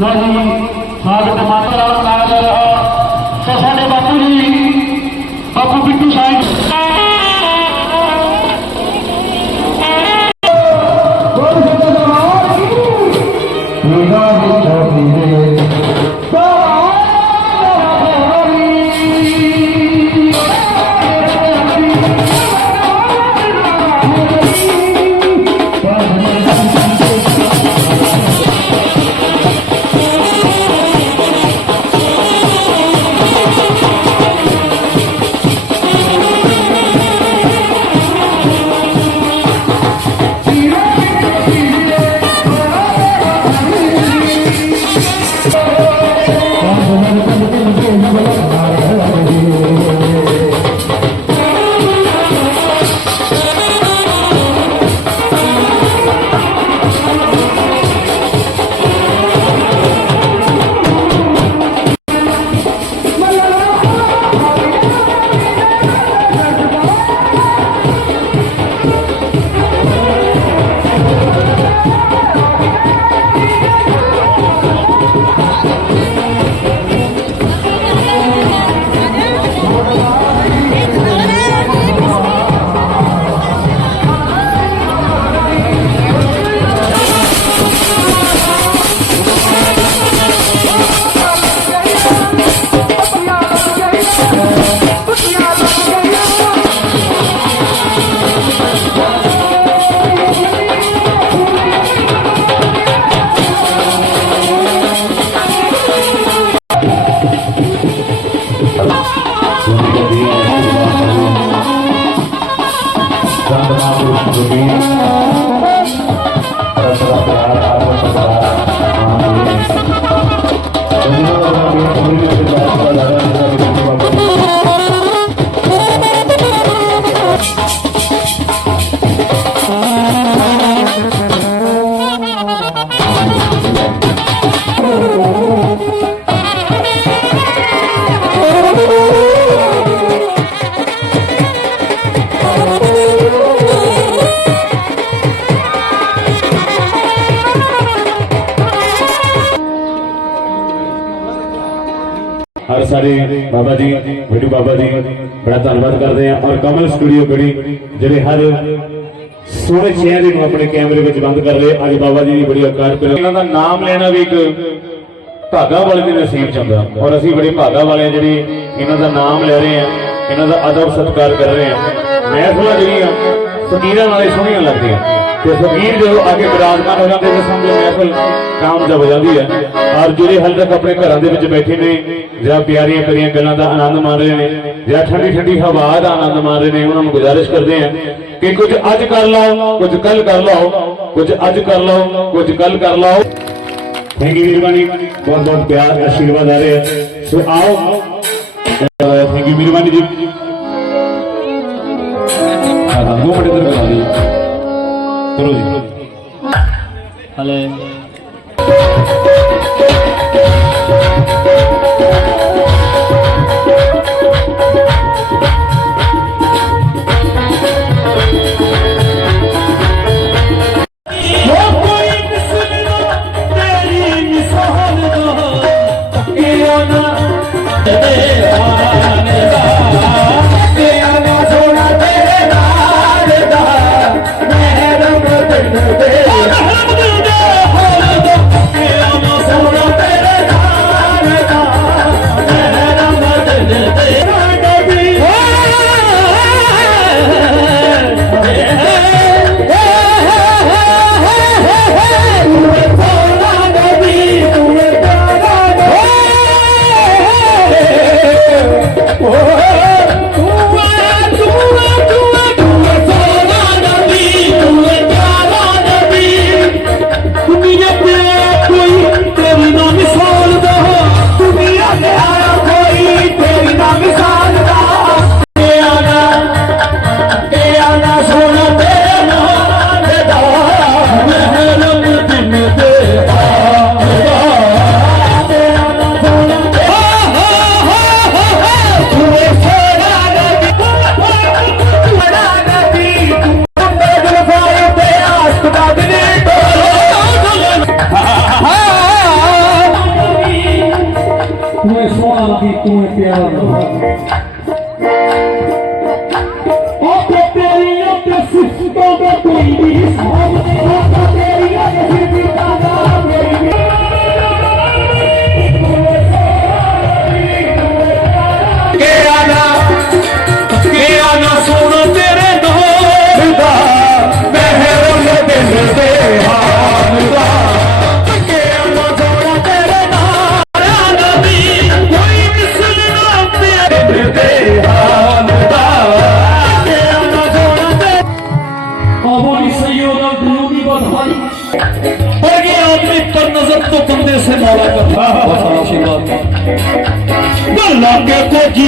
ਲੋ ਜੀ ਸਾਬਤ ਮਾਤਾ ਦਾ ਨਾਮ ਲੈ ਰਿਹਾ ਸੋ ਸਾਰੇ ਬਾਬਾ ਜੀ ਵੀਡੀਓ ਬਾਬਾ ਜੀ, ਬੜਾ ਧੰਨਵਾਦ ਕਰਦੇ ਆ ਔਰ ਕਮਲ ਸਟੂਡੀਓ ਗੜੀ ਜਿਹੜੇ ਹਰ ਸੋਹਣੇ ਚਿਹਰੇ ਨੂੰ ਆਪਣੇ ਕੈਮਰੇ ਵਿੱਚ ਬੰਦ ਕਰ ਰਹੇ ਅੱਜ ਬਾਬਾ ਜੀ ਦੀ ਬੜੀ ਔਕਾਤ ਤੇ ਇਹਨਾਂ ਦਾ ਨਾਮ ਲੈਣਾ ਵੀ ਇੱਕ ਭਾਗਾ ਵਾਲੇ ਦੇ ਨਸੀਬ ਚ ਔਰ ਅਸੀਂ ਬੜੇ ਭਾਗਾ ਵਾਲੇ ਆ ਜਿਹੜੇ ਇਹਨਾਂ ਦਾ ਨਾਮ ਲੈ ਰਹੇ ਆ ਇਹਨਾਂ ਦਾ ਅਦਬ ਸਤਿਕਾਰ ਕਰ ਰਹੇ ਆ ਮਹਿਫਲਾਂ ਜਿਹੜੀਆਂ ਫਕੀਰਾਂ ਨਾਲੇ ਸੋਹਣੀਆਂ ਲੱਗਦੀਆਂ। ਤੇ ਫਕੀਰ ਜਦੋਂ ਅੱਗੇ ਬਿਰਾਜਮਾਨ ਹੋ ਜਾਂਦੇ ਤਾਂ ਸਮਝੋ ਮਹਿਫਲ ਕਾਮਯਾਬ ਹੋ ਜਾਂਦੀ ਹੈ। ਔਰ ਜਿਹੜੇ ਹਾਲੇ ਤੱਕ ਆਪਣੇ ਘਰਾਂ ਦੇ ਵਿੱਚ ਬੈਠੇ ਨੇ, ਜਾਂ ਪਿਆਰੀਆਂ ਪਿਆਰੀਆਂ ਗੱਲਾਂ ਦਾ ਆਨੰਦ ਮਾਣ ਰਹੇ ਨੇ, ਜਾਂ ਠੰਡੀ ਠੰਡੀ ਹਵਾ ਦਾ ਆਨੰਦ ਮਾਣ ਰਹੇ ਨੇ, ਉਹਨਾਂ ਨੂੰ ਗੁਜ਼ਾਰਿਸ਼ ਕਰਦੇ ਆ ਕਿ ਕੁਝ ਅੱਜ ਕਰ ਲਓ, ਕੁਝ ਕੱਲ ਕਰ ਲਓ, ਕੁਝ ਅੱਜ ਕਰ ਲਓ, ਕੁਝ ਕੱਲ ਕਰ ਲਓ। ਥੈਂਕ ਯੂ ਮਿਹਰਬਾਨੀ। ਬਹੁਤ ਬਹੁਤ ਪਿਆਰ, ਆਸ਼ੀਰਵਾਦ ਆ ਰਹੇ। ਆ ਸੋ ਆਓ। ਥੈਂਕ ਯੂ ਮਿਹਰਬਾਨੀ ਜੀ। ਹਾਂ ਹਾਂ ਦੋ ਮਿੰਟ ਤੱਕ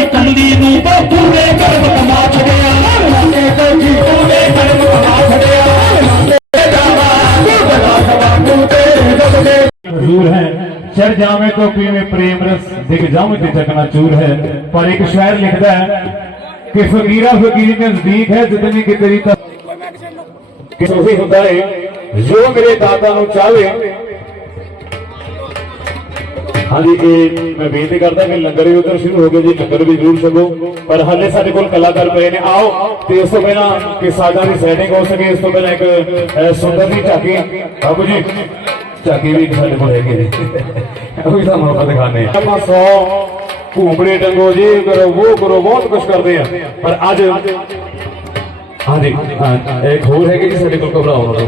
ਕੱਲੀ ਨੂੰ ਬਾਪੂ ਨੇ ਕਰਮ ਕਮਾ ਛੜਿਆ ਨਾਨੇ ਤੇ ਜੀਤੂ ਨੇ ਕਰਮ ਕਮਾ ਛੜਿਆ ਹਜ਼ੂਰ ਹੈ ਚੜ ਜਾਵੇਂ ਤੋ ਪੀਵੇਂ ਪ੍ਰੇਮ ਰਸ ਦਿਗ ਜਾਵੇਂ ਤੇ ਚਕਨਾ ਚੂਰ ਹੈ। ਪਰ ਇੱਕ ਸ਼ਾਇਰ ਲਿਖਦਾ ਹੈ ਕਿ ਫਕੀਰਾ ਫਕੀਰ ਨਜ਼ਦੀਕ ਹੈ ਜਿਤਨੀ ਕਿ ਤੇਰੀ ਤਾਂ ਕਿ ਉਹੀ ਹੁੰਦਾ ਹੈ ਜੋ ਮੇਰੇ ਦਾਤਾ ਨੂੰ ਚਾਹੇ ਹਾਂਜੀ ਇਹ ਮੈਂ ਬੇਨਤੀ ਕਰਦਾ ਕਿ ਲੰਗਰ ਵੀ ਉਧਰ ਸ਼ੁਰੂ ਹੋ ਗਿਆ ਜੀ ਲੰਗਰ ਵੀ ਜ਼ਰੂਰ ਛਕੋ। ਪਰ ਹਾਲੇ ਸਾਡੇ ਕੋਲ ਕਲਾਕਾਰ ਪਏ ਨੇ ਆਓ ਤੇ ਇਸ ਤੋਂ ਪਹਿਲਾਂ ਕਿ ਸਾਡਾ ਦੀ ਸੈਟਿੰਗ ਹੋ ਸਕੇ ਇਸ ਤੋਂ ਪਹਿਲਾਂ ਇੱਕ ਸੁੰਦਰ ਦੀ ਝਾਕੀ। ਬਾਬੂ ਜੀ ਝਾਕੀ ਵੀ ਸਾਡੇ ਕੋਲ ਹੈਗੀ ਜੀ। ਉਹ ਵੀ ਤੁਹਾਨੂੰ ਆਪਾਂ ਦਿਖਾਣੇ ਆਪਾਂ 100 ਘੂੰਬੜੇ ਟੰਗੋ ਜੀ ਕਰੋ ਉਹ ਕਰੋ ਬਹੁਤ ਕੁਝ ਕਰਦੇ ਆ ਪਰ ਅੱਜ ਹਾਂਜੀ ਹਾਂ, ਇੱਕ ਹੋਰ ਹੈਗੇ ਜੀ ਸਾਡੇ ਕੋਲ ਘਬਰਾਓ ਨਾ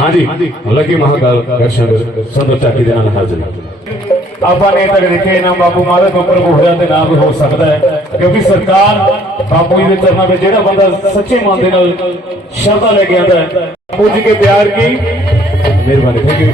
ਹਾਂਜੀ ਲੱਗੀ ਮਹਾਕਾਲ ਦਰਸ਼ਨ ਸੰਦਰ ਝਾਕੀ ਦੇ ਨਾਲ ਹਾਜ਼ਰ। ਆਪਾਂ ਨੇ ਤੱਕ ਦੇਖੇ ਨਾ ਬਾਪੂ ਮਾਦਾ ਤੋਂ ਉੱਪਰ ਹੋਇਆ ਤੇ ਨਾ ਵੀ ਹੋ ਸਕਦਾ ਹੈ। ਕਿਉਂਕਿ ਸਰਕਾਰ ਬਾਪੂ ਜੀ ਦੇ ਚਰਨਾਂ ਵਿੱਚ ਜਿਹੜਾ ਬੰਦਾ ਸੱਚੇ ਮਨ ਦੇ ਨਾਲ ਸ਼ਰਧਾ ਲੈ ਕੇ ਆਉਂਦਾ ਹੈ। ਪੁੱਜ ਕੇ ਪਿਆਰ ਕੀ? ਮਿਹਰਬਾਨੀ ਥੈਂਕ ਯੂ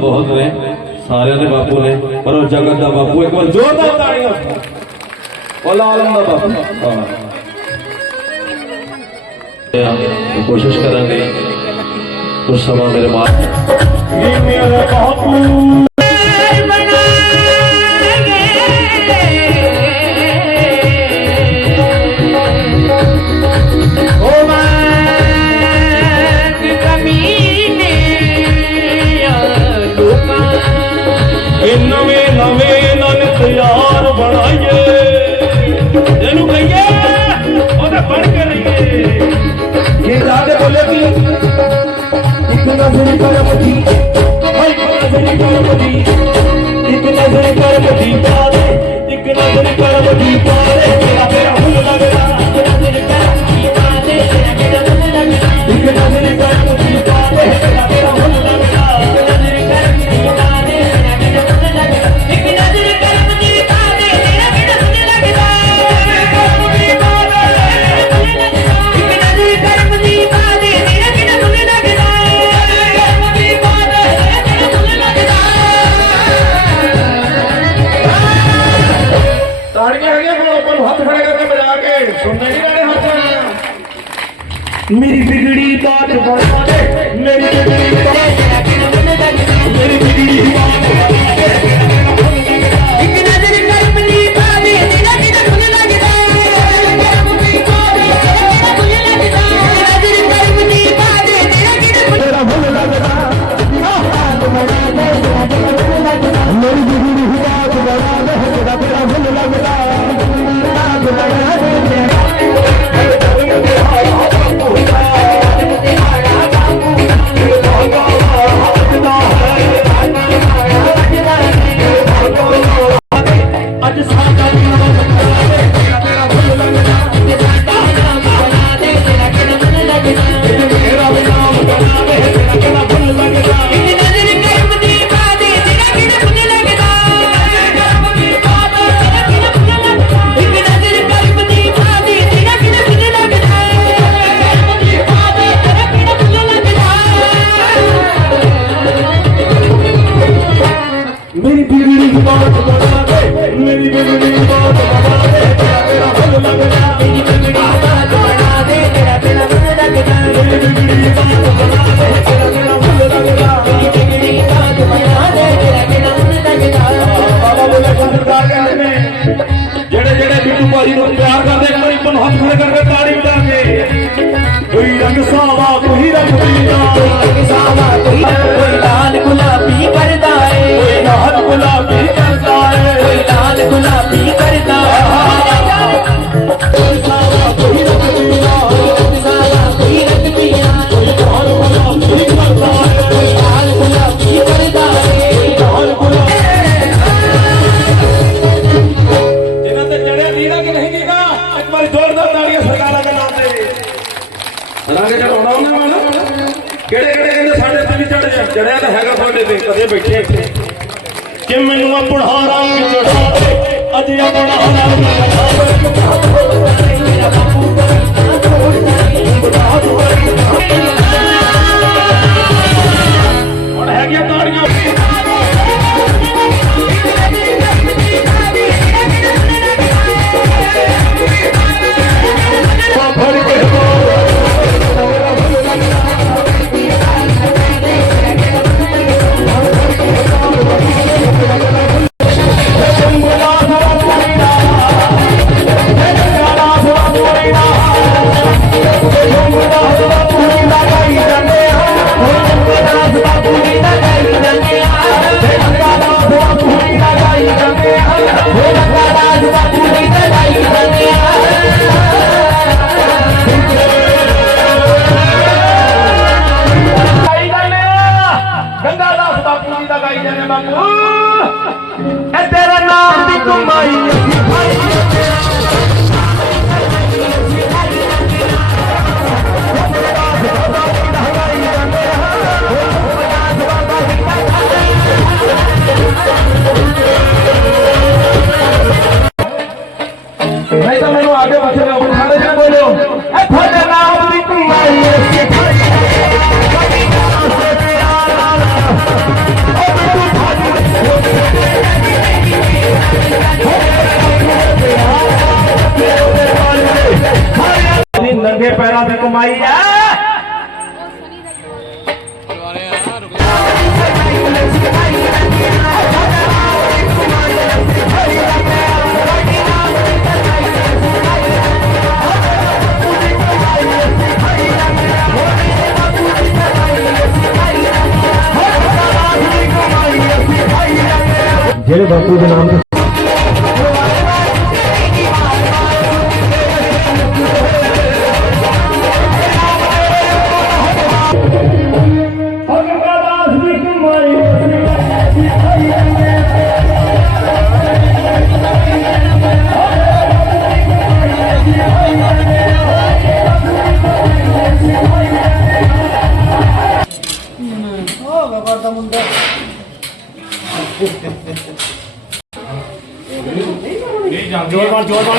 ਬਹੁਤ ਨੇ, ਸਾਰਿਆਂ ਦੇ ਬਾਪੂ ਨੇ, ਪਰ ਉਹ ਜਗਤ ਦਾ ਬਾਪੂ ਇੱਕ ਵਾਰ ਜ਼ੋਰਦਾਰ ਤਾੜੀਆਂ। ਕੋਲ ਆਲਮ ਦਾ ਬਾਪੂ। ਹਾਂ। ਕੋਸ਼ਿਸ਼ ਕਰਾਂਗੇ, ਕੁਝ ਸਮਾਂ ਮੇਰੇ ਬਾਅਦ ਇਹ ਮੇਰਾ ਬਾਪੂ ਤਾੜੀਆਂ ਹੁਣ ਆਪਾਂ ਨੂੰ ਹੱਥ ਖੜੇ ਕਰਕੇ ਵਜਾ ਕੇ। ਸੁਣਨੇ ਨਹੀਂ ਜਾਣੇ ਹੱਥ ਮੇਰੀ ਬਿਗੜੀ ਬਾਤ ਬਣਾ ਦੇ, ਮੇਰੀ ਬਿਗੜੀ ਬਾਤ ਮੇਰੀ ਬਿਗੜੀ ਬਾਤ ਇੱਕ ਬਿਗੜੀ ਬਹੁਤ ਬਣਾਵੇ ਮੇਰੀ ਬਿਗੜੀ ਬਹੁਤ ਬਣਾਵੇ ਤੇਰਾ ਤੇਰਾ ਫੁੱਲ ਲੱਗਦਾ ਮੇਰੀ ਬਿਗੜੀ ਬਹੁਤ ਬਣਾਵੇ ਤੇਰਾ ਤੇਰਾ ਫੁੱਲ ਲੱਗਦਾ ਮੇਰੀ ਬਿਗੜੀ ਬਹੁਤ ਬਣਾਵੇ ਤੇਰਾ ਤੇਰਾ ਫੁੱਲ ਲੱਗਦਾ ਮੇਰੀ ਬਿਗੜੀ ਬਹੁਤ ਬਣਾਵੇ ਤੇਰਾ ਤੇਰਾ ਫੁੱਲ ਲੱਗਦਾ ਬਾਬਾ ਬੋਲੇ ਗੁਰਦਾਰ ਕਹਿੰਦੇ ਨੇ ਜਿਹੜੇ ਜਿਹੜੇ ਬਿੱਟੂ ਭਾਜੀ ਨੂੰ ਪਿਆਰ ਕਰਦੇ, ਇੱਕ ਵਾਰੀ ਪਨ ਹੱਥ ਖੜੇ ਕਰਕੇ ਤਾੜੀ ਵਜਾ ਕੇ ਕੋਈ ਰੰਗ ਸਾਵਾ, ਕੋਈ ਰੰਗ ਪੀਲਾ। ਕੋਈ ਰੰਗ ਸਾਵਾ, ਕੋਈ ਲਾਲ ਗੁਲਾਬੀ। ਗੁਲਾਬੀ ਕਰਦਾ ਏ ਕੋਈ ਲਾਲ ਗੁਲਾਬੀ ਕਰਦਾ ਕੋਈ ਸਾਰਾ ਕੋਈ ਰੱਖਦੀਆਂ ਕੋਈ ਸਾਰਾ ਕੋਈ ਰੱਖਦੀਆਂ ਕੋਈ ਲਾਲ ਗੁਲਾਬੀ ਕਰਦਾ ਏ ਕੋਈ ਲਾਲ ਗੁਲਾਬੀ ਕਰਦਾ ਏ ਲਾਲ ਗੁਲਾਬੀ ਇਹਨਾਂ ਤੇ ਚੜਿਆ ਵੀਰਾ ਕਿ ਨਹੀਂ ਵੀਰਾ ਇੱਕ ਵਾਰ ਜ਼ੋਰਦਾਰ ਤਾੜੀਆਂ ਸਰਕਾਰਾਂ ਦੇ ਨਾਮ ਤੇ ਰਾਂਗੇ ਚੜਾਉਣਾ ਉਹਨਾਂ ਨੂੰ ਕਿਹੜੇ ਕਿਹੜੇ ਕਹਿੰਦੇ ਸਾਡੇ ਤੇ ਵੀ ਚੜ ਜਾ ਚੜਿਆ ਤਾਂ ਹੈਗਾ ਤੁਹਾਡੇ ਤੇ ਕਦੇ ਬੈਠੇ ਇੱਥੇ ਆਪਣਾ ਰੰਗ ਚੜਾਵੇ ਅੱਜ ਆਪਣਾ ਰੰਗ ਚੜਾਵੇ ਮੇਰਾ ਬਾਪੂ ਬਣਾ ਦੋ ਬਣਾ ਦੋ ਜਿਹੜੇ ਬਾਪੂ ਦੇ ਨਾਮ जोर मार जोर मार